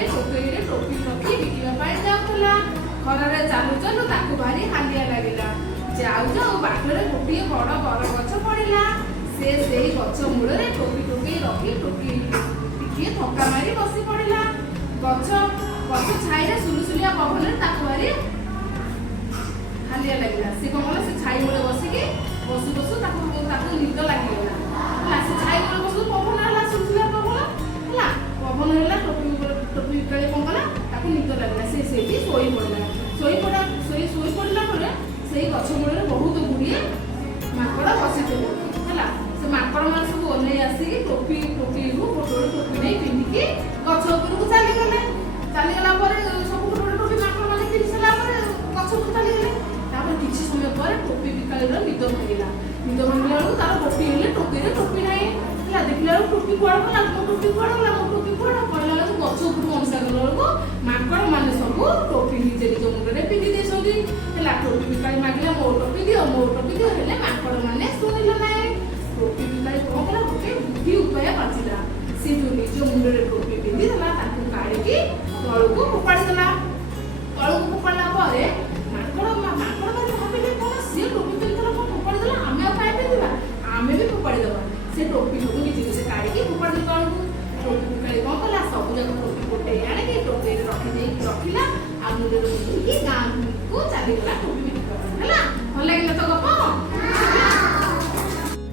ବିକାଳି ଟୋକେଇରେ ଟୋପି ରଖି ବିକିବା ପାଇଁ ଯାଉଥିଲା। ଖରାରେ ଚାଲୁ ଚାଲୁ ତାକୁ ଭାରି ହାଲିଆ ଲାଗିଲା। ଯାଉ ଯାଉ ବାଟରେ ଗୋଟିଏ ବଡ଼ ବରଗଛ ପଡ଼ିଲା। ସେ ସେଇ ଗଛ ମୂଳରେ ଟୋପି ଟୋକେଇ ରଖି ଟିକିଏ ଥକା ମାରି ବସି ପଡ଼ିଲା। ଗଛ ଛାଇରେ ସୁଲୁସୁଲିଆ ପବନରେ ତାକୁ ଭାରି ହାଲିଆ ଲାଗିଲା। ସେ କ'ଣ କଲା, ସେ ଛାଇ ମୂଳେ ବସିକି ବସୁ ବସୁ ତାକୁ ନିଦ ଲାଗିଗଲା ହେଲା। ସେ ଛାଇ ମୂଳେ ବସୁ ପବନ ହେଲା, ସୁଲସୁଲିଆ ପବନ ହେଲା, ପବନ ହେଲା। ଟୋପି ବିକାଳି କ'ଣ କଲା, ତାକୁ ନିଦ ଲାଗିଲା। ସେ ସେଇଠି ଶୋଇ ପଡ଼ିଲା। ଶୋଇ ପଡ଼ିଲା ପରେ ସେଇ ଗଛ ମୂଳରେ ବହୁତ ଗୁଡ଼ିଏ ମାଙ୍କଡ଼ ବସିଥିଲେ ହେଲା। ସେ ମାଙ୍କଡ଼ ମାନେ ସବୁ ଓହ୍ଲେଇ ଆସିକି ଟୋପିରୁ ଗୋଟେ ଗୋଟେ ଟୋପି ନେଇ ପିନ୍ଧିକି ଗଛ ଉପରକୁ ଚାଲିଗଲେ। ଚାଲିଗଲା ପରେ ସବୁ ଗୋଟେ ଗୋଟେ ଟୋପି ମାଙ୍କଡ଼ ମାନେ ପିନ୍ଧି ସାରିଲା ପରେ ଗଛ ଉପରକୁ ଚାଲିଗଲେ। ତାପରେ କିଛି ସମୟ ପରେ ଟୋପି ବିକାଳିର ନିଦ ଭାଙ୍ଗିଲା। ନିଦ ଭାଙ୍ଗିଲା ବେଳକୁ ତାର ଟୋପି ହେଲେ ଟୋପିରେ ଟୋପି ନାହିଁ ହେଲା। ଦେଖିଲା ବେଳକୁ ଟୋପି କୁଆଡ଼େ ଗଲା, ମୋ ଟୋପି କୁଆଡ଼େ ଗଲା, ମୋ ଟୋପି କୁଆଡ଼େ କହିଲା ବେଳକୁ ଗଛ ଉପରକୁ ଅଂଶା ଗଲା ବେଳକୁ ମାଙ୍କଡ଼ ମାନେ ସବୁ ଟୋପି ନିଜ ନିଜ ମୁଣ୍ଡରେ ପିନ୍ଧି ଦେଇଛନ୍ତି ହେଲା। ଟୋପି ବିକାଳି ମାଗିଲା, ମୋ ଟୋପି ଦିଅ, ମୋ ଟୋପି ଦିଅ, ହେଲେ ମାଙ୍କଡ଼ ମାନେ ଶୁଣିଲେ ନାହିଁ। ଟୋପି ବିକାଳି କ'ଣ କଲା, ଗୋଟେ ବୁଦ୍ଧି ଉପାୟ ବାଛିଲା। ସେ ଯୋଉ ନିଜ ମୁଣ୍ଡରେ ଟୋପି ପିନ୍ଧିଦେଲା ତାକୁ କାଢ଼ିକି ତଳକୁ ଫୋପାଡ଼ି ଦେଲା। ତଳକୁ ଫୋପାଡ଼ିଲା ପରେ ମାଙ୍କଡ଼ ମାନେ ଭାବିଲେ, କ'ଣ ସିଏ ଟୋପି ପିନ୍ଧିଦେଲା, କ'ଣ ଫୋପାଡ଼ି ଦେଲା, ଆମେ ଆଉ କାହିଁ ପିନ୍ଧିବା, ଆମେ ବି ଫୋପାଡ଼ି ଦେବା। ସେ ଟୋପି ସବୁ ନିଜେ ନିଜେ କାଢ଼ିକି ଫୋପାଡ଼ି ଦେଲା ତଳକୁ। ଟୋପି ବିକାଳି କ'ଣ କଲା, ସବୁ ଯାକ ଟୋପି ଗୋଟେଇ ଆଣିକି ଟୋପିରେ ରଖିଲା। ଆଉ ମୁଣ୍ଡରେ ମୁଣ୍ଡିକି ଗାଁକୁ ଚାଲିଗଲା।